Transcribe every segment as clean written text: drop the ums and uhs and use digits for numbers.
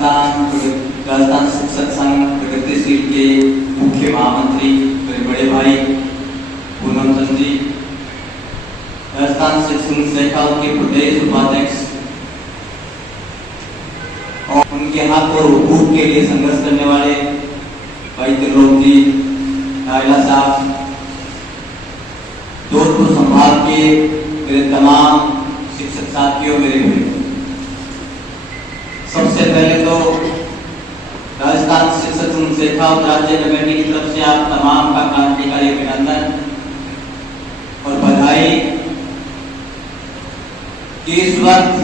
राजस्थान शिक्षक संघ प्रगतिशील के मुख्य महामंत्री मेरे बड़े भाई पूनम चंद जी, राजस्थान शिक्षक शेखावत के प्रदेश उपाध्यक्ष और उनके हक और हुकूक के लिए संघर्ष करने वाले भाई त्रिलोक जी, रायला साहब, जोधपुर संभाग के मेरे तमाम शिक्षक साथियों, मेरे भाई, सबसे पहले तो राजस्थान शिक्षक संघ शेखावत राज्य कमेटी की तरफ से आप तमाम का क्रांतिकारी अभिनंदन और बधाई कि इस वक्त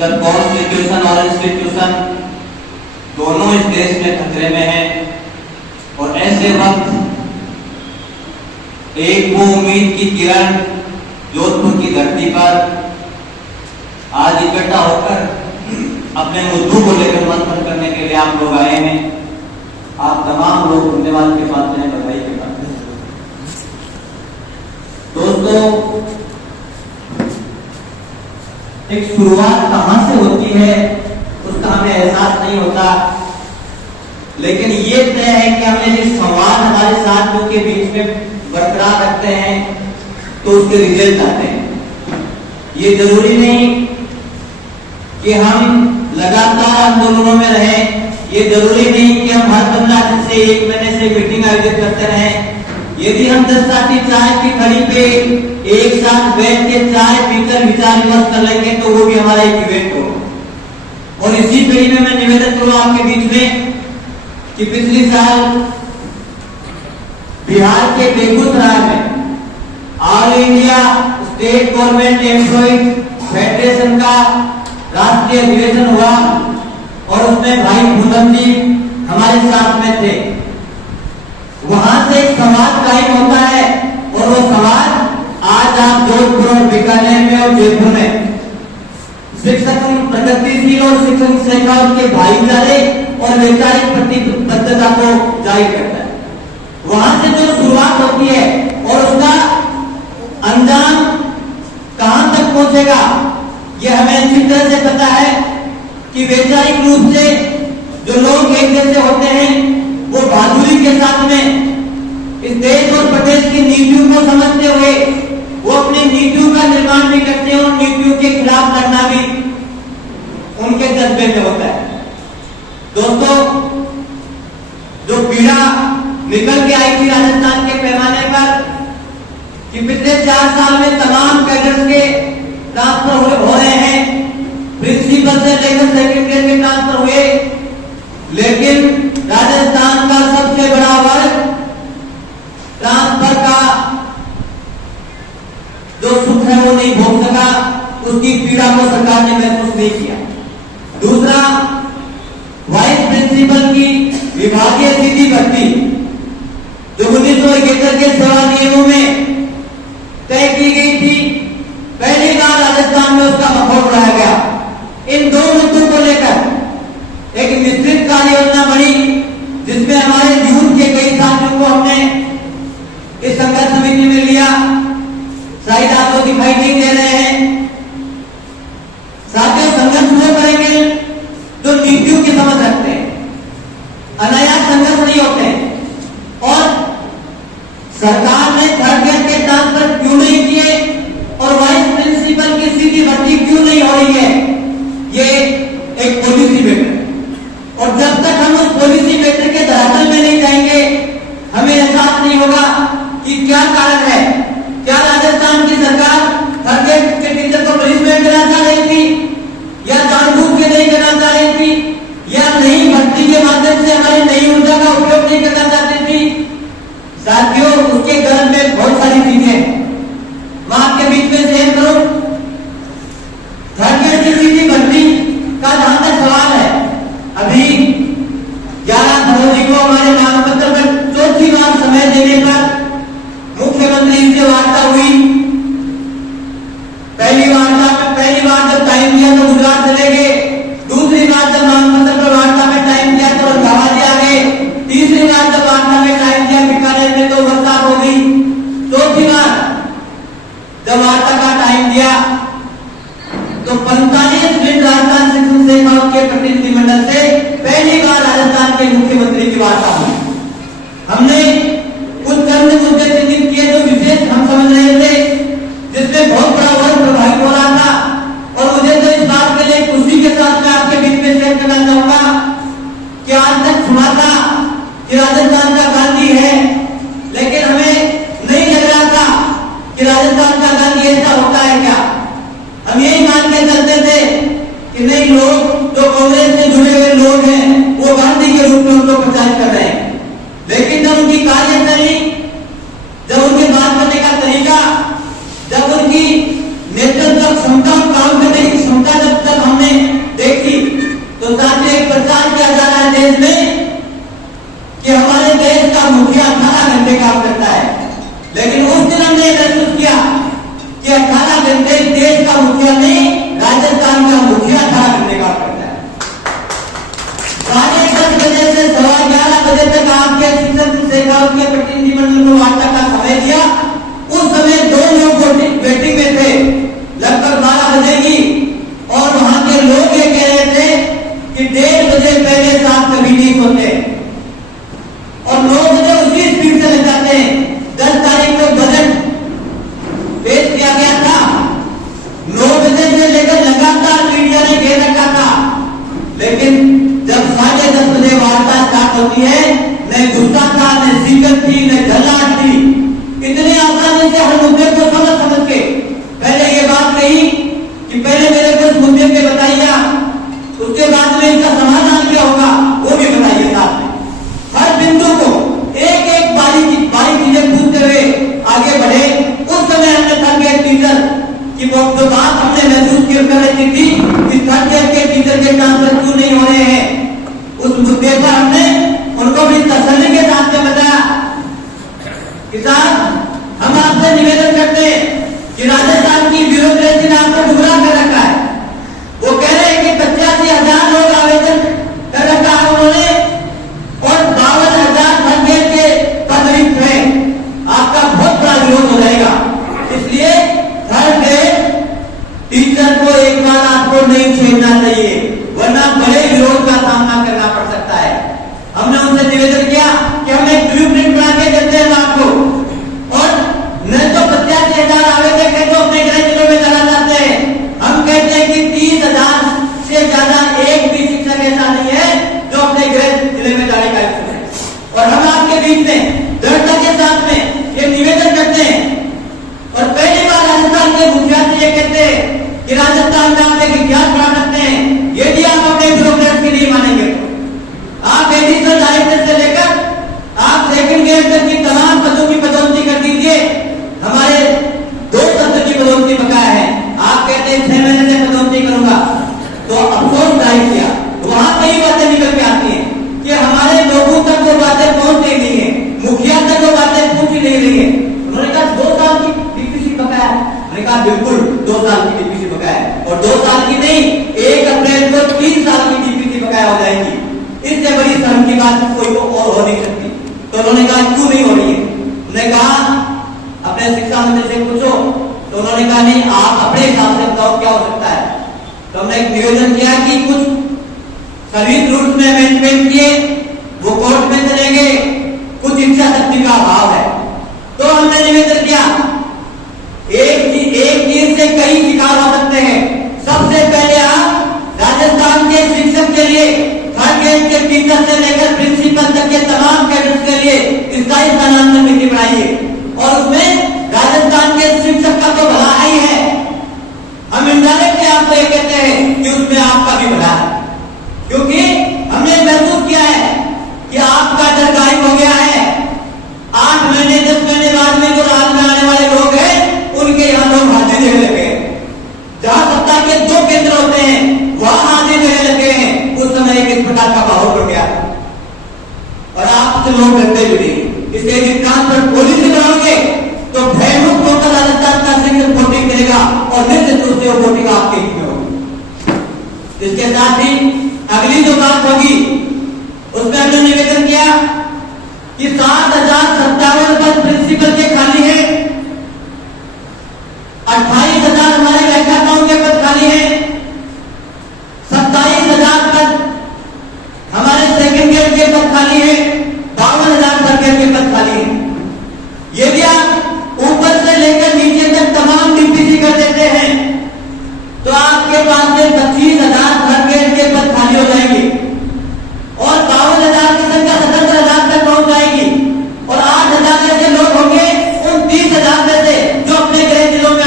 जब कॉन्स्टिट्यूशन और इंस्टीट्यूशन दोनों इस देश में खतरे में हैं और ऐसे वक्त एक वो उम्मीद की किरण जोधपुर की धरती पर आज इकट्ठा होकर अपने मुद्दों को लेकर मंथन करने के लिए आप लोग आए हैं। आप तमाम लोग धन्यवाद के पात्र हैं, बधाई के पात्र हैं। दोस्तों, एक शुरुआत कहां से होती है उसका हमें एहसास नहीं होता, लेकिन ये तय है कि हमें जिस संवाद हमारे साथियों के बीच में बरकरार रखते हैं तो उसके रिजल्ट आते हैं। ये जरूरी नहीं कि हम लगातार आंदोलनों में रहें, ये जरूरी नहीं कि हम हर 15 दिन से 1 महीने से मीटिंग आयोजित करते रहें। यदि हम 10 साथी चाय की खड़ी पे एक साथ बैठ के चाय पीकर विचार विमर्श कर लेंगे तो वो भी हमारा एक इवेंट हो। और इसी कड़ी में मैं निवेदन करूँ आपके बीच में कि पिछले साल बिहार के बेगूसराय में all India state government employees federation का राष्ट्रीय अधिवेशन हुआ और उसमें भाई पूनम जी हमारे साथ में थे। वहां से एक संवाद कायम होता है और वो संवाद आज आप जोधपुर और बीकानेर में और जयपुर में शिक्षक प्रगतिशील और शिक्षक शेखावत के भाईचारे और वैचारिक प्रतिबद्धता को जाहिर करता है। वहां से जो शुरुआत होती है और उसका अंजाम कहां तक पहुंचेगा ये हमें अच्छी तरह से पता है कि वैचारिक रूप से जो लोग एक जैसे होते हैं वो बहादुरी के साथ में इस देश और प्रदेश की नीतियों को समझते हुए वो अपनी नीतियों का निर्माण भी करते हैं और नीतियों के खिलाफ लड़ना भी उनके जज्बे में होता है। दोस्तों, जो पीड़ा निकल के आई थी राजस्थान के पैमाने पर कि पिछले 4 साल में तमाम कैडर्स के ट्रांसफर हो रहे हैं, प्रिंसिपल से लेकर सेक्रेटरी के ट्रांसफर हुए, लेकिन राजस्थान का सबसे बड़ा वर्ग ट्रांसफर का जो सुख है वो नहीं भोग सका, उसकी पीड़ा को सरकार ने महसूस नहीं किया। दूसरा, वाइस प्रिंसिपल की विभागीय सीधी भर्ती जो 1971 के सेवा नियमों में तय की गई थी, पहली बार राजस्थान में उसका मखौट उड़ाया गया। इन दो मुद्दों को लेकर एक विस्तृत कार्य योजना बनी जिसमें हमारे यूथ के कई साथियों को हमने इस संघर्ष समिति में लिया। शायद आपको दिखाई नहीं दे रहे हैं साथियों, संघर्ष वो करेंगे जो नीतियों की समझ रखते हैं, अनायास संघर्ष नहीं होते हैं। और सरकार ने थर्ड ग्रेड के ट्रांसफर क्यों नहीं किए और वाइस प्रिंसिपल की सीधी भर्ती क्यों नहीं हो रही है, ये एक पॉलिसी मैटर। और जब तक हम उस पॉलिसी मैटर के धरातल में नहीं जाएंगे हमें एहसास नहीं होगा कि क्या कारण है। क्या राजस्थान की सरकार थर्ड ग्रेड के टीचर को पनिशमेंट देना चाह रही थी या जानबूझ के नहीं करना चाह रही थी या नई भर्ती के माध्यम से हमारी नई ऊर्जा का उपयोग नहीं करना चाहती थी। साथियों, उसके गलत में बहुत सारी चीजें मैं आपके बीच में शेयर करूं। थर्ड ग्रेड की सीधी भर्ती का जहां तक सवाल है, अभी 11 फरवरी को हमारे नामपत्र पर चौथी बार समय देने पर मुख्यमंत्री से वार्ता हुई लोग जो कांग्रेस से जुड़े हुए लोग हैं वो गांधी के रूप में उनको प्रचारित कर रहे हैं। लेकिन जब उनकी कार्यशैली, जब उनके बात करने का तरीका, जब उनकी नेतृत्व क्षमता, काम करने की क्षमता जब तक हमने देखी तो साथ एक प्रचार किया जा रहा है देश में कि हमारे देश का मुखिया 18 घंटे काम करता है। लेकिन उस दिन हमने महसूस किया कि 18 घंटे देश का मुखिया नहीं, राजस्थान का मुखिया 18 घंटे काम करता है। 10:30 बजे से 11:15 बजे तक आपके शिक्षक शेखावत के प्रतिनिधिमंडल को वार्ता का समय दिया। उस समय 2 लोग वेटिंग में थे, लगभग 12 बजे की, और वहां के लोग ये कह रहे थे कि 1:30 बजे पहले साथ कभी नहीं सोते और 9 बजे उसी स्पीड से लग जाते हैं। 10 तारीख को बजट पेश किया गया था, 9 बजे से लेकर लगातार मीडिया ने घेर रखा था। लेकिन जब 10:30 बजे वार्ता स्टार्ट होती है, न गुस्सा था, न सीकत थी, न झल्लाहट थी। इतने आसानी से हर मुद्दे को समझ के पहले ये बात कही कि पहले मेरे को इस मुद्दे पे बताइए, उसके बाद में इसका समाधान क्या होगा वो भी बताइए। साथ में हर बिंदु को एक बारीक चीजें पूछते हुए आगे बढ़े। उस समय हमने थर्ड ग्रेड टीचर की वो जो बात हमने महसूस कर रही थी कि थर्ड ग्रेड के टीचर के ट्रांसफर क्यों नहीं हो रहे हैं, उस मुद्दे पर हमने उनको भी तसल्ली के साथ में बताया कि साहब, हम आपसे निवेदन करते हैं कि राजस्थान की ब्यूरोक्रेसी ने आपको गुमराह कर रखा है। वो कह रहे हैं कि 85,000 लोग आवेदन कर रखा है उन्होंने और 52,000 थर्ड ग्रेड के पद रिक्त हैं। आपका बहुत बड़ा विरोध हो जाएगा, इसलिए थर्ड ग्रेड टीचर को एक बार आपको नहीं छेड़ना चाहिए, वरना बड़े विरोध का सामना करना पड़ सकता है। हमने उनसे निवेदन किया कि हम एक ब्लूप्रिंट बना के देते हैं आपको, और न तो 85,000 आवेदक है जो अपने गृह जिलों में चला जाते हैं। हम कहते हैं कि 30,000 से ज्यादा एक भी शिक्षक ऐसा नहीं है जो अपने गृह जिले में जाने का इच्छुक है। और हम आपके बीच में दृढ़ता के साथ में ये निवेदन करते हैं और पहली बार राजस्थान के मुखिया से ये कहते हैं कि राजस्थान का आप एक इतिहास बना सकते हैं यदि आप अपने ब्यूरोक्रेसी नहीं मानेंगे तो। आप एडिशनल डायरेक्टर से लेकर आप सेकंड ग्रेड तक की तमाम पदों की पदोन्नति कर दीजिए। हमारे 2 पद की पदोन्नति बकाया है, आप कहते हैं 6 महीने से पदोन्नति करूंगा, तो अफसोस जाहिर किया। वहां कई बातें निकल के आती हैं कि हमारे लोगों तक वो बातें पहुंच नहीं है, मुखिया तक वो बातें पहुंच नहीं रही है। उन्होंने कहा 2 साल की डीपीसी बकाया है। मैंने कहा बिल्कुल 2 साल की डीपीसी बकाया है, और 2 साल की नहीं, 1 अप्रैल को 3 साल की डीपीसी बकाया हो जाएगी। इससे बड़ी शर्म की बात कोई को और हो नहीं सकती। तो उन्होंने कहा क्यों नहीं हो रही है? उन्होंने कहा अपने शिक्षा मंत्री से पूछो, तो उन्होंने कहा नहीं, आप अपने हिसाब से बताओ क्या हो सकता है। तो हमने एक निवेदन किया कि कुछ सर्विस रूल्स में अमेंडमेंट किए, वो कोर्ट में चले गए, कुछ इच्छा शक्ति का अभाव है। तो हमने निवेदन किया, एक चीज से कई शिकार हो सकते हैं। सबसे पहले आप राजस्थान के शिक्षक के लिए थर्ड ग्रेड के टीचर से लेकर प्रिंसिपल तक के तमाम कैडर्स के लिए स्थायी स्थानांतरण नीति बनाइए, और उसमें राजस्थान के शिक्षक का तो भला ही है। हम इनडायरेक्टली आपको ये कहते हैं कि उसमें आपका भी भला है, क्योंकि हमने महसूस किया है कि आपका डर गायब हो गया है। 8 महीने 10 महीने बाद में जो राज में आने वाले लोग हैं उनके यहाँ लोग हाजिर देने लगे। जहां सत्ता के 2 केंद्र होते हैं वहां हाजिर देने लगे हैं। उस समय एक प्रकार का माहौल बन गया और आपसे लोग डरते भी नहीं। इसलिए जिस काम पर पुलिस बनाओगे तो भयमुक्त होकर राजस्थान का शिक्षक वोटिंग करेगा और निश्चित रूप से वो वोटिंग आपके हित में होगी। इसके साथ ही अगली जो बात होगी उसमें हमने निवेदन किया कि 7,057 पद प्रिंसिपल के खाली है, 28,000 हमारे व्याख्याताओं के पद खाली है, 27,000 पद हमारे सेकंड ग्रेड के पद खाली है, 52,000 थर्ड ग्रेड के पद खाली है। यदि आप ऊपर से लेकर नीचे तक तमाम डीपीसी कर देते हैं तो आपके पास में 25,000 थर्ड ग्रेड के पद खाली हो जाएंगे और 52,000 की संख्या 77,000 तक पहुंच जाएगी, और 8,000 ऐसे लोग होंगे उन 30,000 में से जो अपने गृह जिलों में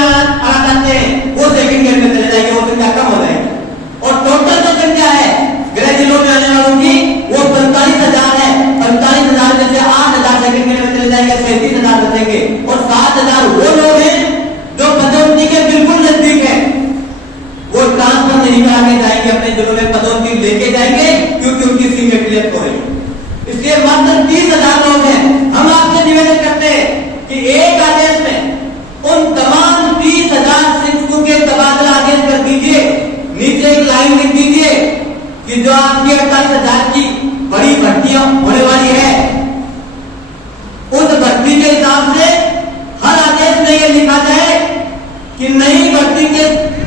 दिनों में पदोन्नति लेके जाएंगे, क्योंकि उनकी सीटें क्लियर हो रही है। इसलिए मात्र 30,000 लोग हैं। हम आपसे निवेदन करते हैं कि एक आदेश में उन तमाम 30,000 शिक्षकों के तबादला आदेश कर दीजिए। नीचे एक लाइन लिख दीजिए कि जो आपकी 48,000 की बड़ी भर्तियां होने वाली है, उस भर्ती के हिसाब से हर आदेश में यह लिखा जाए कि नई भर्ती के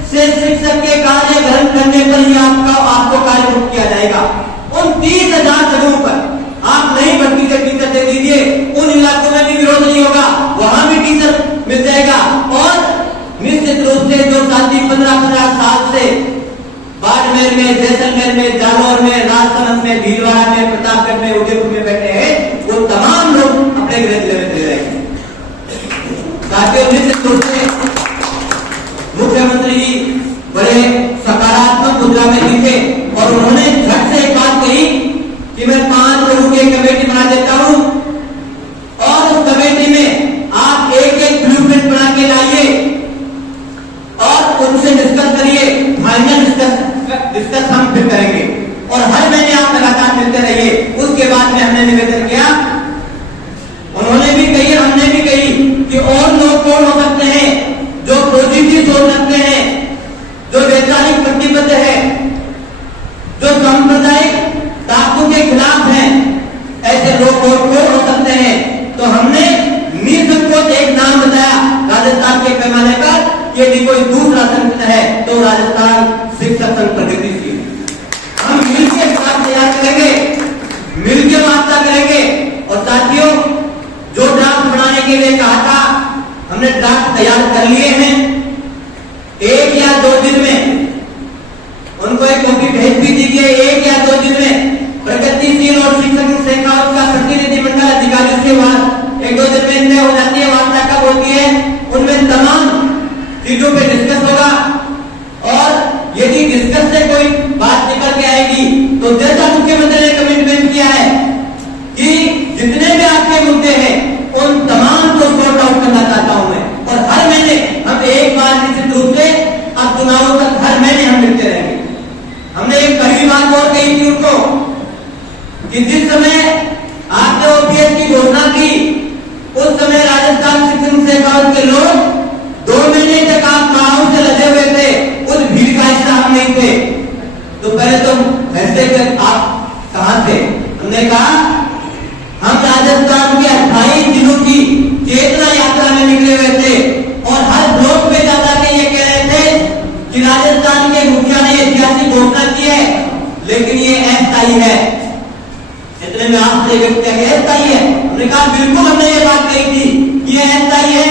से शिक्षक के कार्य ग्रहण करने पर ही आपको कार्य मुक्त किया जाएगा। उन 30,000 जगहों पर आप नई भर्ती से टीचर दे दीजिए। उन इलाकों में भी विरोध नहीं होगा, वहां भी टीचर मिल जाएगा। और निश्चित रूप से जो साथी 15-15 साल से बाड़मेर में, जैसलमेर में, जालौर में, राजसमंद में, भीलवाड़ा में, प्रतापगढ़ में, उदयपुर में बैठे हैं, वो तमाम लोग अपने गृह जिले में दे रहे हैं। साथियों, निश्चित रूप से मुख्यमंत्री जी बड़े सकारात्मक मुद्रा में दिखे और उन्होंने झट से एक बात कही कि मैं 5 लोगों की कमेटी बना देता हूं और उस कमेटी में आप एक ब्लूप्रिंट बना के लाइए और उनसे डिस्कस करिए। फाइनल डिस्कस हम फिर करेंगे और हर महीने आप लगातार मिलते रहिए। उसके बाद में हमने निवेदन किया, उन्होंने भी कही, हमने भी कही कि और लोग कौन हो सकते हैं जो पॉजिटिव सोच रखते हैं, जो वैचारिक प्रतिबद्ध है, जो सांप्रदायिक ताकतों के खिलाफ हैं, ऐसे लोग और कौन हो सकते हैं। तो हमने निसंकोच एक नाम बताया राजस्थान के पैमाने पर, यदि कोई दूसरा संगठन है तो राजस्थान शिक्षक संघ प्रगतिशील। हम मिलकर बात तैयार करेंगे, मिलकर वार्ता करेंगे। और साथियों, जो ड्राफ्ट बनाने के लिए कहा था, हमने ड्राफ्ट तैयार कर लिए हैं। 1 या 2 दिन में उनको एक कॉपी भेज भी दीजिए। 1 या 2 दिन में प्रगतिशील और शिक्षक शेखावत का प्रतिनिधिमंडल अधिकारियों से 1-2 दिन में तय हो जाती है, वार्ता कब होती है, उनमें तमाम चीजों पे डिस्कस होगा। और यदि डिस्कस से कोई बात निकल के आएगी तो जैसा मुख्यमंत्री ने कमिटमेंट किया है कि जितने भी आपके मुद्दे हैं उन तमाम को सॉर्ट आउट करना चाहता हूं मैं। और हर महीने हम एक बार निश्चित रूप से अब चुनावों तक हर महीने हम मिलते रहेंगे। हमने एक पहली बात और कही थी उनको कि जिस समय आपने ओपीएस की घोषणा की, उस समय राजस्थान शिक्षक शेखावत के लोग 2 महीने तक आप माहौल से लगे हुए थे, उस भीड़ का हिस्सा हम नहीं थे। तो पहले तो फैसले कर आप कहां थे? हमने कहा हम राजस्थान के 28 जिलों की चेतना यात्रा में निकले हुए थे और हर ब्लॉक में जाता के ये कह रहे थे कि राजस्थान के मुखिया ने ऐतिहासिक घोषणा की है, लेकिन ये अस्थायी है। इतने में आपसे व्यक्ति अस्थायी है? हमने कहा बिल्कुल, हमने ये बात कही थी कि ये अस्थायी है,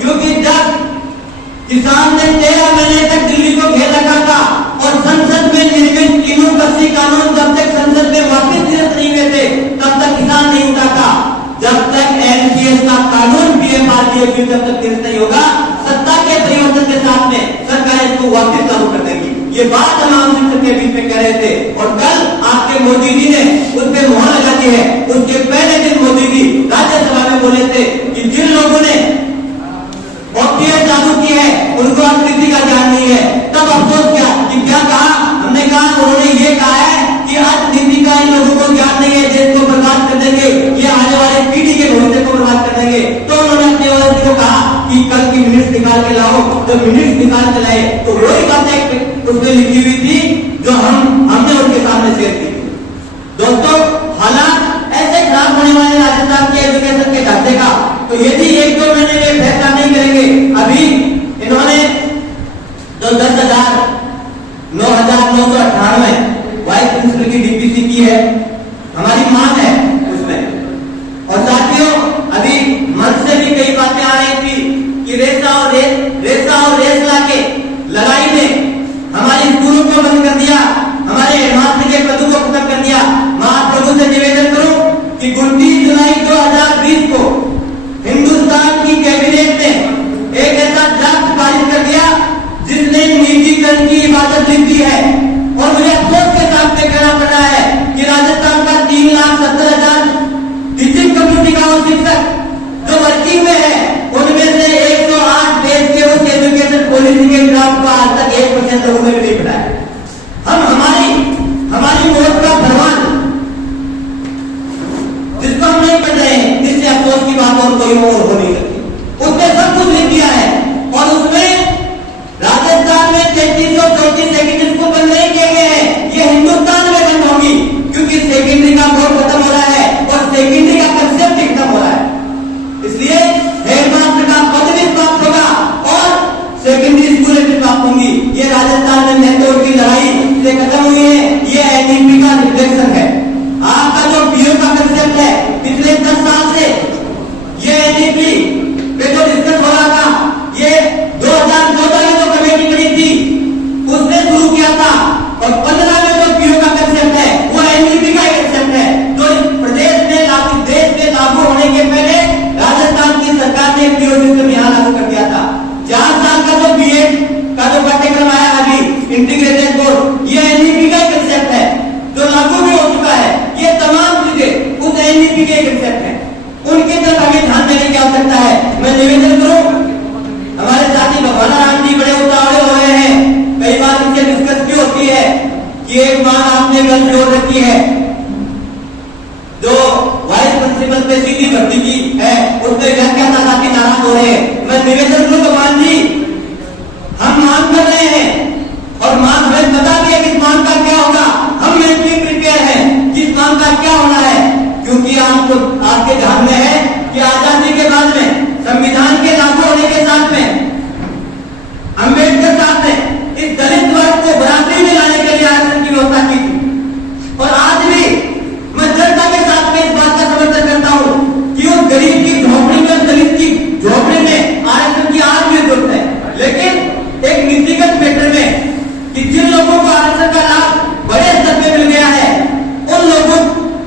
क्योंकि जब किसान ने 13 महीने तक दिल्ली को घेर रखा था और संसद में निर्मित तीनों कृषि कानून जब तक संसद में वापस निरस्त नहीं हुए थे, तब तक किसान नहीं उठा था। जब तक एनपीएस का कानून पीएमआरडीए जब तक निरस्त नहीं होगा, सत्ता के परिवर्तन के साथ में सरकार इसको वापस लागू कर देगी। ये बात हम आम शिक्षक के बीच में कह रहे थे और कल आपके मोदी जी ने उस पर मुहर लगा दी है। उसके पहले दिन मोदी जी राज्यसभा में बोले थे कि जिन लोगों ने ओपीएस लागू की है उनको अब नीति का ज्ञान नहीं है। तब अफसोस क्या कि क्या कहा? हमने कहा, उन्होंने ये कहा है कि आज नीति का इन लोगों को ज्ञान नहीं है, देश को बर्बाद कर देंगे, ये आने वाले पीढ़ी के भविष्य को बर्बाद कर देंगे। तो उन्होंने अपने वाले को कहा कि कल की मिनट्स निकाल के लाओ। जब मिनट्स निकाल के लाए तो वही बातें उसमें लिखी हुई थी जो हमने उनके सामने शेयर की थी। दोस्तों, हालात ऐसे खराब होने वाले राजस्थान के एजुकेशन के ढांचे का, तो यदि 1-2 महीने में फैसला नहीं करेंगे, अभी इन्होंने जो 9,998 वाइस प्रिंसिपल की डीपीसी की है, हमारी मांग है उसमें। और साथियों, अभी मन से भी कई बातें आ रही थी कि रेसा और रेस लाके लड़ाई में हमारे स्कूलों को बंद कर दिया, हमारे हेडमास्टर के पदों को खत्म कर दिया। महाप्रभु से निवेदन करूं कि 29 जुलाई 2020 को हिंदुस्तान की कैबिनेट ने एक ऐसा ड्राफ्ट पारित कर दिया जिसने निजीकरण की इबादत लिख दी है। और मुझे अफसोस के साथ में कहना पड़ रहा है कि राजस्थान का 3,70,000 टीचिंग कम्युनिटी का वो शिक्षक जो वर्किंग में है, उनमें से 108 देश के उस एजुकेशन पॉलिसी के ड्राफ्ट को आज तक 1% लोगों ने भी नहीं पढ़ा है। हम हमारे कि एक बात आपने गलत जोड़ रखी है, जो वाइस प्रिंसिपल पे सीधी भर्ती की है उसमें व्याख्या साथी नाराज हो रहे हैं। मैं निवेदन करूं भगवान जी, हम मांग कर रहे हैं और मांग हमें पता भी है कि इस मांग का क्या होगा, हम मेंटली प्रिपेयर हैं कि इस मांग का क्या होना है, क्योंकि आपको आपके ध्यान में है कि आजादी के बाद में संविधान के लागू होने के साथ में अंबेडकर साहब ने इस दलित वर्ग को बराबरी में लाने के लिए आरक्षण की व्यवस्था की थी। और आज भी मैं जनता के साथ में इस बात का समर्थन करता हूं कि उस गरीब की झोपड़ी में, दलित की झोपड़ी में आरक्षण की आज भी जरूरत है, लेकिन एक नीतिगत मैटर में कि जिन लोगों को आरक्षण का लाभ बड़े स्तर पे मिल गया है उन लोगों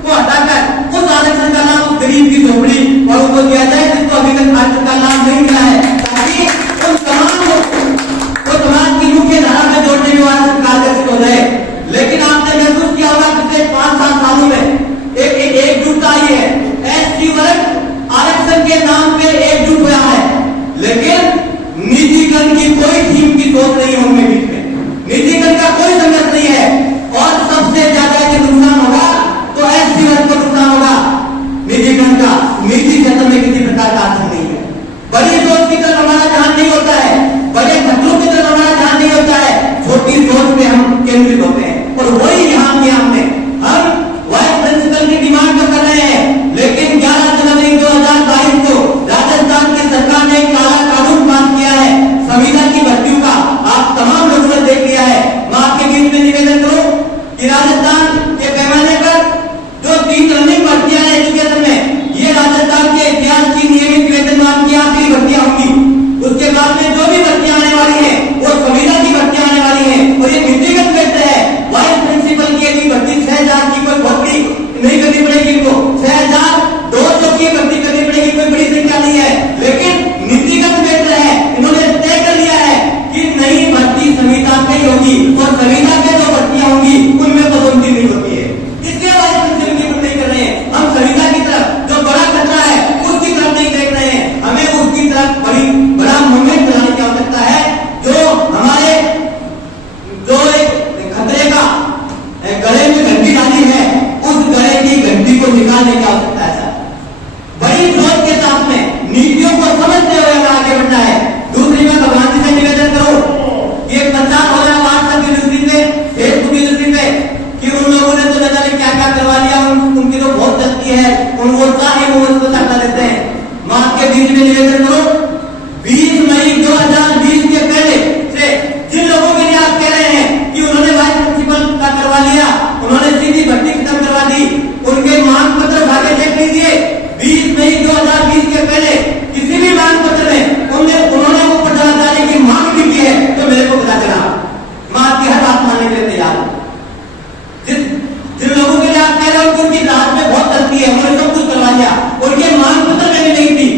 को हटाकर उस आरक्षण का लाभ गरीब की झोपड़ी और उनको दिया जाए जिसको अभी तक आरक्षण का लाभ नहीं मिला है, ताकि उन तमाम लोगों को समाज की मुख्य धारा में जोड़ने में आरक्षण कारगर हो जाए। लेकिन आपने महसूस किया होगा पिछले 5-7 सालों में एकजुटता आई है, एसटी वर्ग आरक्षण के नाम पे एकजुट हुआ है, लेकिन निजीकरण की कोई टीम की सोच नहीं है उनके बीच में, निजीकरण का कोई संघर्ष नहीं है। और सबसे ज्यादा यदि नुकसान होगा तो एसटी वर्ग को नुकसान होगा निजीकरण का। निजी क्षेत्र में किसी प्रकार का आरक्षण नहीं है। बड़ी सोच की तरफ हमारा ध्यान नहीं होता है, बड़े खतरों की तरफ हमारा ध्यान नहीं होता है, छोटी सोच पे हम केंद्रित होते हैं। और वही यहाँ किया हमने, हम वाइस प्रिंसिपल की डिमांड तो कर रहे हैं, लेकिन 11 जनवरी 2022 को राजस्थान की सरकार ने एक काला कानून पास किया है संविदा की भर्तियों का। आप तमाम लोगों ने देख लिया है। मैं आपके बीच में निवेदन करूं कि राजस्थान के पैमाने पर जो 3 रनिंग भर्तियां हैं एजुकेशन में, ये राजस्थान के इतिहास की नियमित वेतनमान की आखिरी भर्तियां होंगी। उसके बाद में जो भी भर्तियां आने वाली है वो संविदा की भर्तियां आने वाली है। और ये नीतिगत वेतन है, वाइस प्रिंसिपल की यदि भर्ती 6000 की कोई भर्ती नहीं करनी पड़ेगी, इनको 6200 की भर्ती करनी पड़ेगी, कोई बड़ी संख्या नहीं है, लेकिन नीतिगत वेतन है। इन्होंने तय कर लिया है कि नई भर्ती संविदा में होगी और संविदा के जो भर्तियां होंगी उनमें पदोन्नति नहीं होती है। इसलिए वाइस प्रिंसिपल की भर्ती कर रहे हैं। हम संविदा की तरफ जो बड़ा खतरा है उसकी तरफ नहीं देख रहे हैं, हमें उसकी तरफ बड़ा मूवमेंट बनाने की आवश्यकता है, जो हमारे जो एक खतरे का गले में घंटी डाली है उस गले की घंटी को निकालने की आवश्यकता है सर। बड़ी सोच के साथ में नीतियों को समझते हुए हमें आगे बढ़ना है। दूसरी मैं भगवान जी से निवेदन करूं कि एक प्रचार हो रहा है व्हाट्सएप यूनिवर्सिटी में, फेसबुक यूनिवर्सिटी में, कि उन लोगों ने तो न जाने क्या क्या करवा लिया, उनकी तो बहुत जल्दी है, उनको सारे मूवमेंट को चढ़ा देते हैं। मैं आपके बीच में निवेदन करूं 20 मई 2020 के पहले से जिन लोगों के लिए आप कह रहे हैं कि उन्होंने वाइस प्रिंसिपल का करवा लिया, उन्होंने सीधी भर्ती खत्म करवा दी, उनके मांग पत्र भागे देख लीजिए। 20 मई 2020 के पहले किसी भी मांग पत्र में उन्होंने वो पता लगाने की मांग भी की है तो मेरे को बता देना, मैं आपकी हर बात मानने के लिए तैयार हूं। जिन लोगों के लिए आप कह रहे हो कि उनकी रात में बहुत गलती है, उन्होंने सब कुछ करवा लिया, उनके मांग पत्र में भी नहीं थी।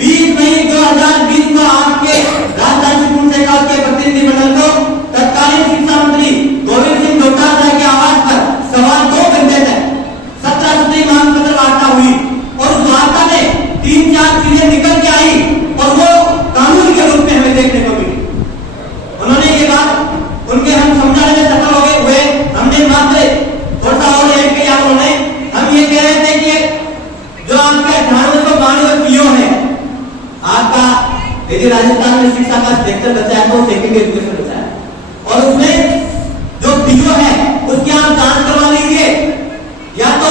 20 मई 2020 को आपके राजधानी शेखावत के प्रतिनिधिमंडल को तत्कालीन शिक्षा मंत्री गोविंद सिंह डोटासरा के आवास पर 2.25 घंटे तक 17 सूत्री मांग पत्र वार्ता हुई और उस वार्ता में 3-4 चीजें निकल के आई और वो कानून के रूप में हमें देखने को मिली। उन्होंने ये बात उनके हम समझाने में सफल हो गए हुए, हमने मात्र थोड़ा सा और ऐड किया उन्होंने। हम ये कह रहे थे कि जो आपका 1892 पीओ है, आपका यदि राजस्थान में शिक्षा का सेक्टर बचा है तो सेकेंडरी एजुकेशन बचा है, और उसमें जो पीओ है उसकी आप जांच करवा लीजिए, या तो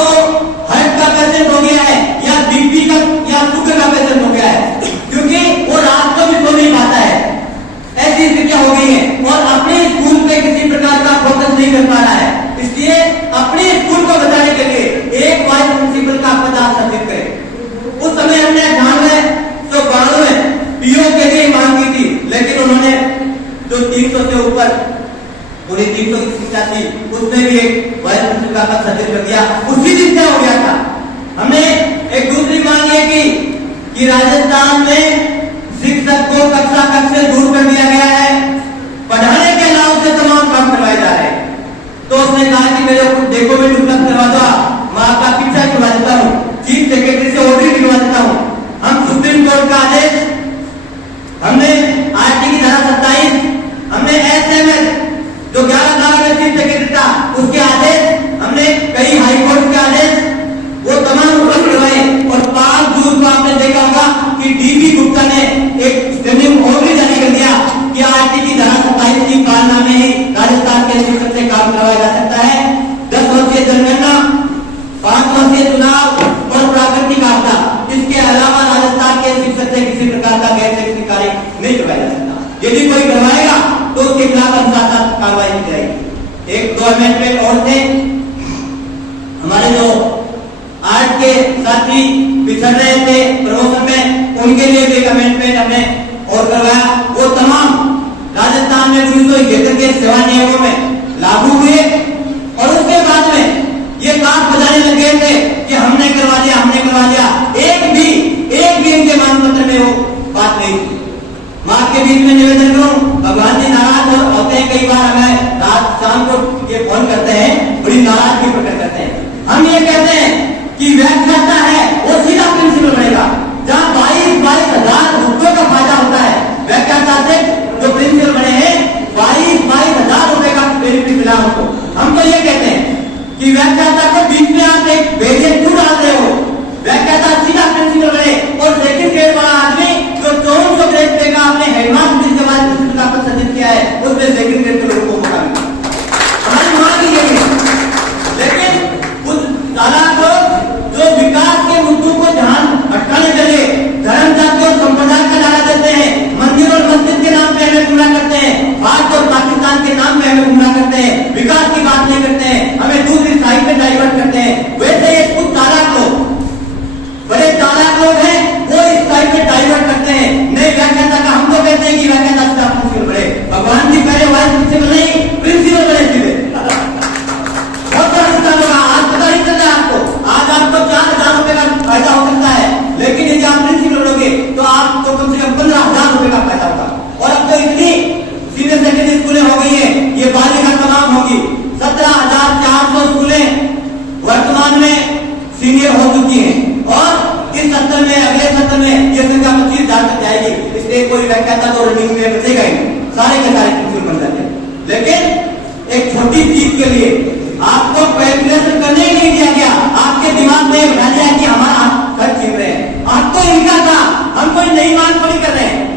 हार्ट का पेशेंट हो गया है या बीपी का या शुगर का पेशेंट हो गया है, क्योंकि वो रात को भी सो नहीं पाता है। ऐसी स्थितियां हो गई है और अपने स्कूल पे किसी प्रकार का फोकस नहीं कर पा रहा है। इसलिए अपने स्कूल को बचाने के लिए एक वाइस प्रिंसिपल का पद आप सृजित करें। उस समय हमने 92 पीओ के लिए मांग की थी, लेकिन उन्होंने जो 300 से ऊपर पूरी 300 की शिक्षा थी उसमें भी एक वाइस प्रिंसिपल का पद सृजित कर दिया, उसी दिन क्या हो गया था। हमने एक दूसरी मांग ये की कि राजस्थान में शिक्षक को कक्षा कक्ष से दूर कर दिया गया है, पढ़ाने के अलावा से तमाम काम करवाए जा रहे हैं। तो उसने कहा कि मेरे को डॉक्यूमेंट उपलब्ध करवा दो, मैं आपका पिक्चर करवा देता हूँ, चीफ सेक्रेटरी से ऑर्डर दिलवा देता हूँ। हम सुप्रीम कोर्ट का आदेश, हमने आरटी की धारा 27, हमने एसएमएस जो 11 में चीफ सेक्रेटरी था उसके चुनाव करवाया जा सकता है। 10 वर्षीय जनगणना, 5 वर्षीय चुनाव और प्राकृतिक आपदा, इसके अलावा राजस्थान के शिक्षक से किसी प्रकार का गैर शैक्षणिक कार्य नहीं करवाया जा सकता। यदि कोई करवाएगा तो उसके खिलाफ अनुशासन कार्रवाई की जाएगी। एक दो अमेंडमेंट और थे, हमारे जो आर्ट के साथी पिछड़ रहे थे प्रमोशन में, उनके लिए भी एक अमेंडमेंट हमने और करवाया। वो तमाम राजस्थान में 1971 के सेवा नियमों में लागू हुए और उसके बाद में ये काट बजाने लग गए थे कि हमने करवा दिया। एक भी इनके मांग पत्र में वो बात नहीं थी। मैं आपके बीच में निवेदन करूं, भगवान जी नाराज होते हैं, कई बार हमें रात शाम को ये फोन करते हैं, बड़ी नाराजगी प्रकट करते हैं। हम ये कहते हैं कि व्याख्याता है वो सीधा प्रिंसिपल बनेगा, जहां 22 हजार रुपए का फायदा होता है। व्याख्याता से जो प्रिंसिपल बने हैं 22 हजार रुपए का बेनिफिट मिला हमको। हम तो ये कहते हैं कि व्याख्याता को बीच में आप एक बैरियर क्यों डाल रहे हो? व्याख्याता सीधा प्रिंसिपल बने और सेकंड ग्रेड वाला आदमी जो 400 ग्रेड पे का आपने हेडमास्टर के बाद प्रिंसिपल का सर्टिफिकेट किया है, उसमें सेकंड ग्रेड के लोगों को मौका मिला। हमारी मांग यही है। लेकिन कुछ चालाक लोग जो विकास के मुद्दों को ध्यान भटकाने के लिए धर्म जाति और संप्रदाय का नारा देते हैं, मंदिर और मस्जिद के नाम पे हमें गुमराह करते हैं, भारत और पाकिस्तान के नाम पे हमें गुमराह करते हैं, विकास की बात नहीं करते हैं, हमें दूसरी साइड पे डाइवर्ट करते हैं। वैसे ये कुछ चालाक लोग, बड़े चालाक लोग हैं, वो इस साइड पे डाइवर्ट करते हैं। नहीं व्याख्याता का हम तो कहते हैं कि व्याख्याता से आप प्रिंसिपल बने। भगवान जी पहले वाइस प्रिंसिपल नहीं, प्रिंसिपल बने सीधे। बहुत बड़ा नुकसान होगा। आज पता नहीं चल रहा है आपको, आज आपको 4000 रुपए का फायदा हो सकता है, लेकिन यदि आप प्रिंसिपल बनोगे तो आपको कम से कम 15,000 रुपए का फायदा होगा। और अब तो इतनी सीनियर सेकेंडरी स्कूलें हो गई है, ये बालिका तमाम होगी। 17,400 स्कूलें वर्तमान में सीनियर हो चुकी हैं और इस सत्र में, अगले सत्र में ये संख्या 25,000 तक जाएगी। इसलिए कोई व्याख्याता तो रनिंग में बचेगा ही, सारे के सारे प्रिंसिपल बन जाते हैं। लेकिन एक छोटी चीज के लिए आपको कैलकुलेशन करने ही नहीं दिया गया, आपके दिमाग में बैठा दिया कि हमारा खर्च छीन रहे हैं। आपको इनका था, हम कोई नई मांग थोड़ी कर रहे हैं।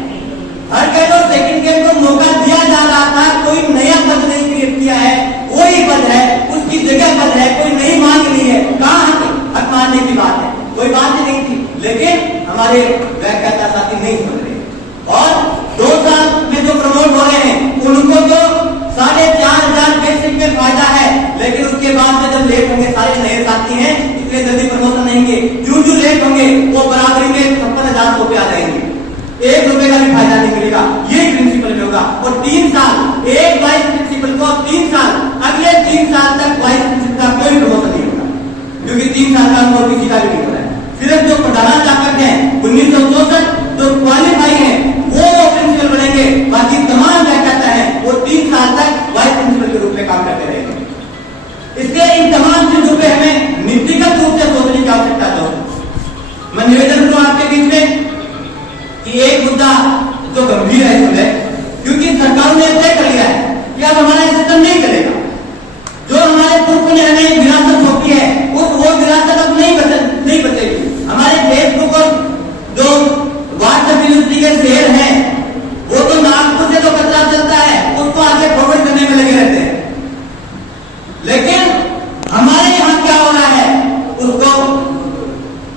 हर कह लो सेकंड गेट को मौका दिया जा रहा था, कोई नया पद नहीं क्रिएट किया है, वही पद है, उसकी जगह पद है, कोई नई मांग नहीं है। कहां हक मानने की बात है, कोई बात ही नहीं थी। लेकिन हमारे व्याख्याता साथी नहीं समझ रहे और 2 साल में जो प्रमोट हो रहे हैं उनको तो 4,500 बेसिक में फायदा है, लेकिन उसके बाद में जब लेट होंगे, सारे नए साथी हैं, इतने जल्दी प्रमोशन नहीं होंगे। जो लेट होंगे वो बराबरी में 56,000 रुपए आ जाएंगे, 1 रुपए का भी फायदा नहीं मिलेगा। ये प्रिंसिपल में होगा। और 3 साल एक वाइस प्रिंसिपल को 3 साल, अगले 3 साल तक वाइस प्रिंसिपल का कोई प्रमोशन नहीं होगा, क्योंकि 3 साल का अनुभव किसी का भी नहीं हो रहा है। सिर्फ जो प्रधानाध्यापक हैं 1964 जो क्वालिफाई हैं वो प्रिंसिपल बनेंगे, बाकी तमाम व्याख्याता है वो 3 साल तक वाइस प्रिंसिपल के रूप में काम करते रहेंगे। इसलिए इन तमाम चीजों पे हमें नीतिगत रूप से सोचने की आवश्यकता है। मैं निवेदन करूं आपके बीच में कि एक मुद्दा जो गंभीर है इसमें, क्योंकि सरकार ने तय कर लिया है कि अब हमारा सिस्टम नहीं चलेगा। जो हमारे पूर्व ने हमें विरासत सौंपी है वो विरासत अब नहीं बचेगी। हमारे फेसबुक और जो व्हाट्सएप यूनिवर्सिटी के शेयर हैं वो तो नागपुर से तो कचरा चलता है, उसको आगे फॉरवर्ड करने में लगे रहते हैं। लेकिन हमारे यहाँ क्या हो रहा है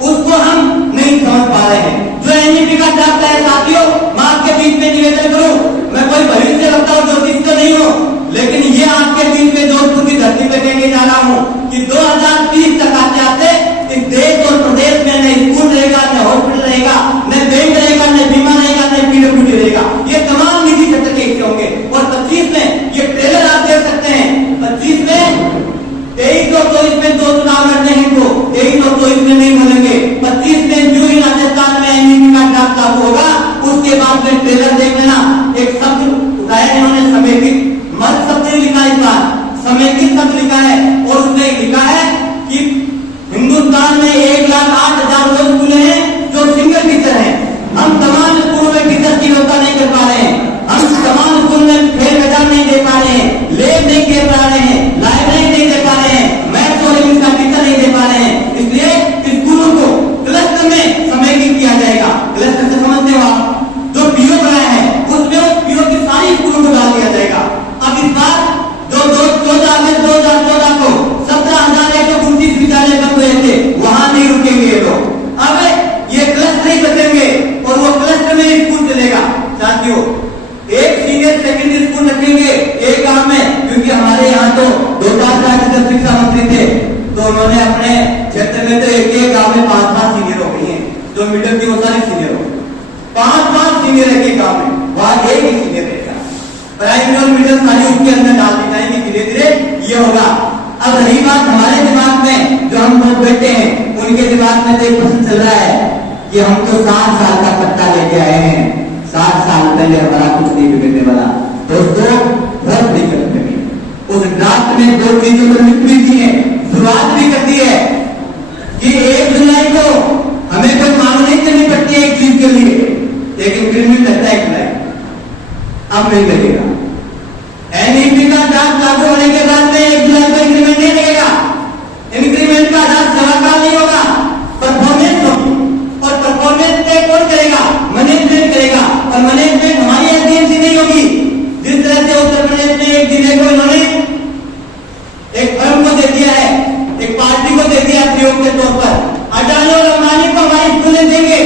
उसको हम नहीं समझ पा रहे हैं। जो एनईपी का ड्राफ्ट है साथियों, मैं आपके बीच में निवेदन करूं, मैं कोई भविष्य रखता हूं, ज्योतिष तो नहीं हूं, लेकिन ये आपके बीच में जोधपुर की धरती पे कहने जा रहा हूं कि 2030 तक आते आते इस देश और प्रदेश में न स्कूल रहेगा, न हॉस्पिटल रहेगा, न बैंक रहेगा, न बीमा रहेगा, न पीडब्ल्यूडी रहेगा। ये तमाम निजी क्षेत्र के हिस्से होंगे। और 25 में ये ट्रेलर आप देख सकते हैं, 25 में 23 और 24 में 2 चुनाव लड़ने हैं इनको, 23 और 24 में नहीं बोलेंगे। 25 में जो ही राजस्थान में एनईपी का ड्राफ्ट लागू होगा उसके बाद में ट्रेलर देख लेना। एक शब्द उठाया इन्होंने समेकित, मत शब्द लिखा, इस बार समेकित शब्द लिखा है और उसमें लिखा है कि हिंदुस्तान में 1,08,000 वो स्कूल हैं जो सिंगल टीचर हैं। हम तमाम स्कूलों में टीचर की व्यवस्था नहीं कर पा रहे हैं, हम तमाम स्कूल में फेर मैदान नहीं दे पा रहे हैं, लैब नहीं दे पा रहे हैं, लाइब्रेरी नहीं दे पा रहे हैं, मैथ्स और इंग्लिश का टीचर नहीं दे पा रहे हैं। इसलिए स्कूलों को क्लस्टर में समेकित किया जाएगा। क्लस्टर से समझते हो आप, जो पीओ बनाया है उसमें उस पीओ की सारी स्कूलों को डाल दिया जाएगा। अब इस बार जो 14 में 2-4 साल जब शिक्षा मंत्री थे तो उन्होंने अपने क्षेत्र में तो एक गांव में 5-5 सीनियर हो गई हैं, जो मिडिल की वो सारी सीनियर हो गई। 5-5 सीनियर एक गांव में, वहां एक ही सीनियर रहेगा। प्राइमरी और मिडिल सारी उसके अंदर डाल दी जाएगी, धीरे धीरे ये होगा। अब रही बात हमारे दिमाग में, जो हम लोग बैठे हैं उनके दिमाग में तो एक प्रश्न चल रहा है कि हम तो 60 साल का पट्टा लेके आए हैं, 60 साल पहले हमारा कुछ नहीं बिगड़ने वाला। दोस्तों बहुत बड़ी गलती है। उस ड्राफ्ट में 2 चीजों को लिख भी दी है, शुरुआत भी कर दी है कि 1 जुलाई को हमें कोई मांग नहीं करनी पड़ती है एक चीज के लिए, लेकिन क्रिमिनल लगता है 1 जुलाई, अब नहीं लगेगा। एनईपी का ड्राफ्ट लागू होने के बाद में 1 जुलाई को इंक्रीमेंट नहीं लगेगा। इंक्रीमेंट का आधार सेवाकाल नहीं होगा, परफॉर्मेंस होगी। और परफॉर्मेंस पे कौन करेगा? मैनेजमेंट करेगा। और मैनेजमेंट हमारी एजेंसी नहीं होगी। जिस तरह से उत्तर प्रदेश में 1 जिले को इन्होंने एक फर्म को दे दिया है, एक पार्टी को दे दिया प्रयोग के तौर पर, अडानी और अंबानी को हमारी स्कूलें देंगे,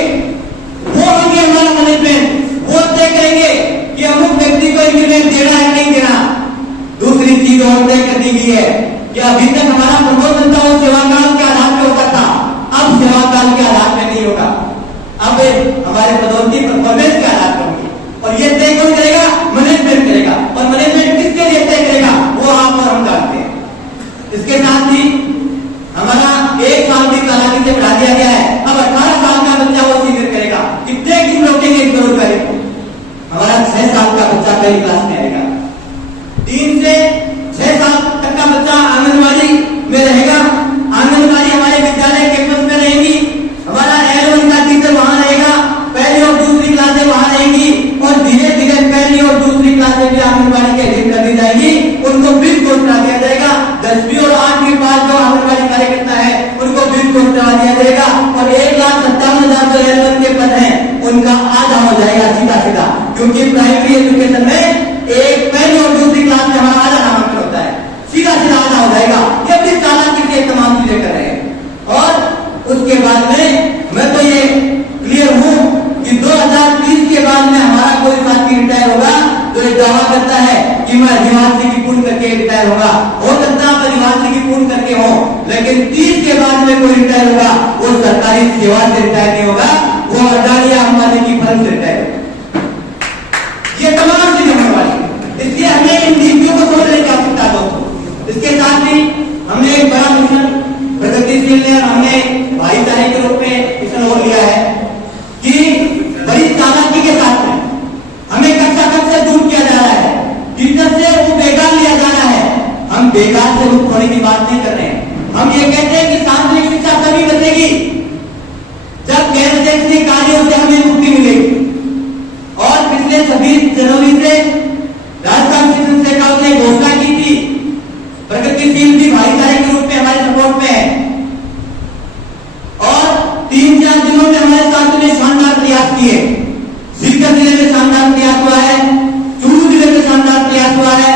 वो होंगे हमारा मैनेजमेंट, वो तय करेंगे कि अमुक व्यक्ति को इंक्रीमेंट देना है नहीं देना। दूसरी चीज और तय कर दी गई है कि अभी तक हमारा प्रमोशन था वो सेवाकाल के आधार पर होता था, अब सेवाकाल के आधार पर नहीं होगा, अब हमारे पदोन्नति परफॉर्मेंस के आधार पर होगी। और ये तय कौन करेगा? मैनेजमेंट करेगा। और मैनेजमेंट किसके लिए तय करेगा? वो आप और हम जानते हैं। इसके साथ ही हमारा 1 साल की चालाकी से बढ़ा दिया गया है, अब 18 साल का बच्चा वो सीनियर करेगा। कितने की रोकेंगे 1 करोड़ पहले को? हमारा 6 साल का बच्चा पहली क्लास में आएगा, 3 से 6 साल तक का बच्चा आंगनबाड़ी में रहेगा। आंगनबाड़ी हमारे विद्यालय कैंपस में रहेगी। हमारा L1 का टीचर वहां रहेगा, पहली और दूसरी क्लासें वहां रहेगी। और धीरे धीरे पहली और दूसरी क्लासें भी आंगनबाड़ी के अधीन कर दी जाएगी, उनको बिल कोर्स करा दिया जाएगा। 10वीं और 8वीं पास जो आंगनबाड़ी कार्यकर्ता है उनको बिल कोर्स करा दिया जाएगा। और 1,57,000 जो L1 के पद हैं उनका आधा हो जाएगा सीधा सीधा, क्योंकि प्राइमरी एजुकेशन में एक पहली और दूसरी क्लास में हमारा आधा नामांकन होता है, सीधा सीधा आधा हो जाएगा। ये अपनी चालाकी से तमाम चीजें कर रहे हैं। और उसके बाद में मैं तो ये क्लियर हूं कि 2030 के बाद में हमारा कोई साथी रिटायर होगा तो ये दावा करता है कि मैं अधिवास की पूर्ण करके रिटायर होगा। हो सकता है अधिवास की पूर्ण करके हो, लेकिन 30 के बाद में कोई रिटायर होगा वो सरकारी सेवा से रिटायर नहीं होगा, वो अडानी या अंबानी की फर्म से रिटायर होगा। ये तमाम चीजें होने वाली, इसलिए हमें इन नीतियों को समझने की आवश्यकता है। इसके साथ ही हमने एक बड़ा मिशन प्रगतिशील ने हमने भाईचारे के रूप में मिशन हो लिया है कि बड़ी चालाकी के साथ में हमें कक्षा से दूर किया जा रहा है, टीचर से वो बेकार लिया जा रहा है। हम बेकार से मुक्त होने की बात नहीं कर रहे हैं, हम ये कहते हैं कि सार्वजनिक शिक्षा तभी बचेगी जब गैर शैक्षणिक कार्यों से हमें मुक्ति मिलेगी। और पिछले 26 जनवरी से राजस्थान शिक्षण शेखावत ने घोषणा की थी, प्रगतिशील भी भाईचारे के रूप में हमारे सपोर्ट में है। और 3-4 जिलों में हमारे साथ में शानदार प्रयास किए। सीकर जिले में शानदार प्रयास हुआ है, चूरू जिले में शानदार प्रयास हुआ है,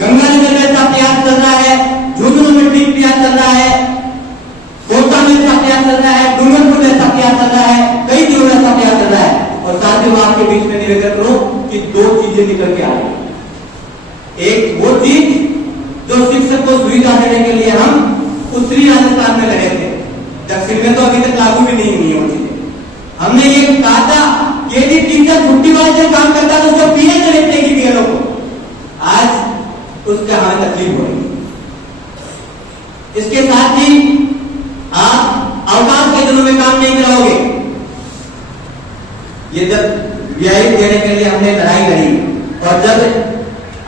गंगानगर में ऐसा प्रयास चल रहा है, झुंझुनू में ठीक प्रयास चल रहा है, कोटा में ऐसा प्रयास चल रहा है, डूंगरपुर में ऐसा प्रयास चल रहा है, कई जिलों में ऐसा प्रयास चल रहा है। और साथ ही आपके बीच में निवेदन करो कि 2 चीजें निकल के आ रही। एक वो चीज जो शिक्षक को सुविधा देने के लिए हम उत्तरी राजस्थान में लगे थे, दक्षिण में तो अभी तक लागू भी नहीं हुई है वो चीजें। हमने ये कहा था कि यदि टीचर छुट्टी वाले दिन काम करता तो उसको पीएल में लेते कि पीएलओ को, आज उसका हमें तकलीफ हो रही है। इसके साथ ही आप अवकाश के दिनों में काम नहीं कराओगे। ये जब रियायत देने के लिए हमने लड़ाई लड़ी और जब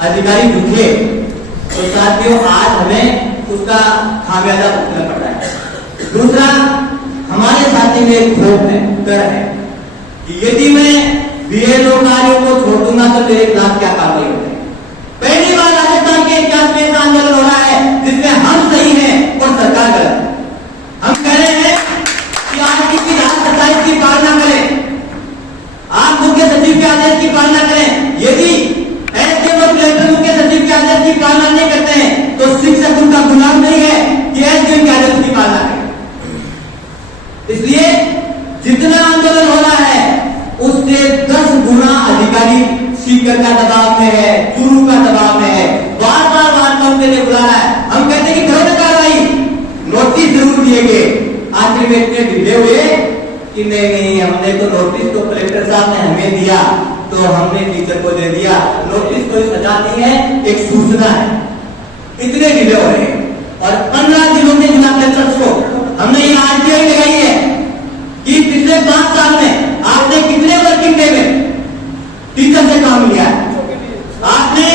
अधिकारी झुके तो साथियों आज हमें उसका खामियाजा भुगतना पड़ रहा है। दूसरा, हमारे साथी में एक खोट है, डर है कि यदि मैं बीएलओ कार्यों को छोड़ दूंगा तो मेरे खिलाफ क्या कार्रवाई होगी। पहली बार राजस्थान के इतिहास में ऐसा आंदोलन हो रहा है जिसमें हम सही हैं और सरकार गलत है। हम कह रहे हैं कि आप किसी राज 27 की पालना करें, आप मुख्य सचिव के आदेश की पालना करें। यदि एसडीएम और कलेक्टर मुख्य सचिव के आदेश की पालना नहीं करते हैं तो शिक्षक उनका गुलाम नहीं है कि एसडीएम के आदेश की पालना करें। इसलिए जितना आंदोलन हो रहा है उससे 10 गुना अधिकारी सीकर का दबाव में है, चूरू का दबाव में है। बार बार वार्ताओं के लिए बुला रहा है नोटिस जरूर दिए गए। आखिर में इतने ढीले हुए कि नहीं, हमने तो नोटिस तो कलेक्टर साहब ने हमें दिया तो हमने टीचर को दे दिया। नोटिस कोई सजा नहीं है, एक सूचना है। इतने ढीले हो रहे हैं। और 15 दिनों के जिला कलेक्टर्स को हमने ये आरटीआई लगाई है कि पिछले 5 साल में आपने कितने वर्किंग डे में टीचर से काम लिया है? आपने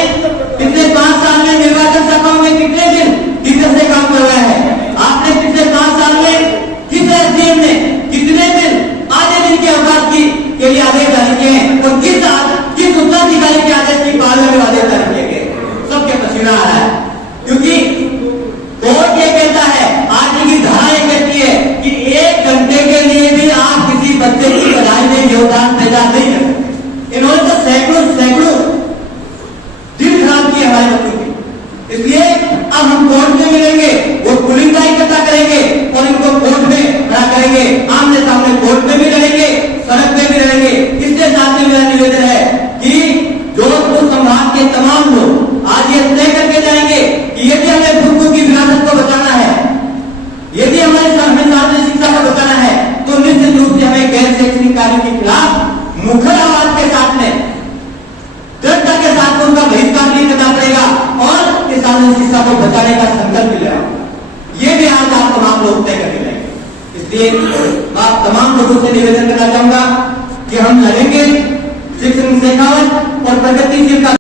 पिछले 5 साल में निर्वाचन सभाओं में कितने दिन टीचर से काम करवाया है? आपने पिछले 5 साल में किस एसडीएम ने कितने दिन आधे दिन के अवकाश के लिए आदेश जारी किए हैं? और किस उत्तराधिकारी के आदेश की पालना में आदेश जारी किए गए? सबके पसीना आ रहा है, क्योंकि कोर्ट ये कहता है, आज की धारा ये कहती है कि 1 घंटे के लिए भी आप किसी बच्चे की पढ़ाई में योगदान पैदा नहीं कर सकते। इन्होंने तो सैकड़ों दिन खराब किए हमारे बच्चों की। इसलिए अब हम कोर्ट में मिलेंगे, वो पुलिस का इकट्ठा करेंगे और इनको कोर्ट में खड़ा करेंगे, आमने सामने कोर्ट में भी लड़ेंगे, सड़क पे भी लड़ेंगे। इसके साथ में मेरा निवेदन है कि जोधपुर संभाग के तमाम लोग आज ये तय करके जाएंगे कि यदि हमें भूखों की विरासत को बचाना है, यदि हमें सार्वजनिक शिक्षा को बचाना है, तो निश्चित रूप से हमें गैर शैक्षणिक कार्यों के खिलाफ मुखर आवाज के साथ में दृढ़ता के साथ उनका बहिष्कार नहीं करना पड़ेगा और इस सार्वजनिक शिक्षा को बचाने का संकल्प लेना होगा। ये भी आज आप तमाम लोग तय करके जाएंगे। इसलिए मैं तमाम लोगों से निवेदन करना चाहूंगा कि हम लड़ेंगे शिक्षण शेखावत और प्रगतिशील का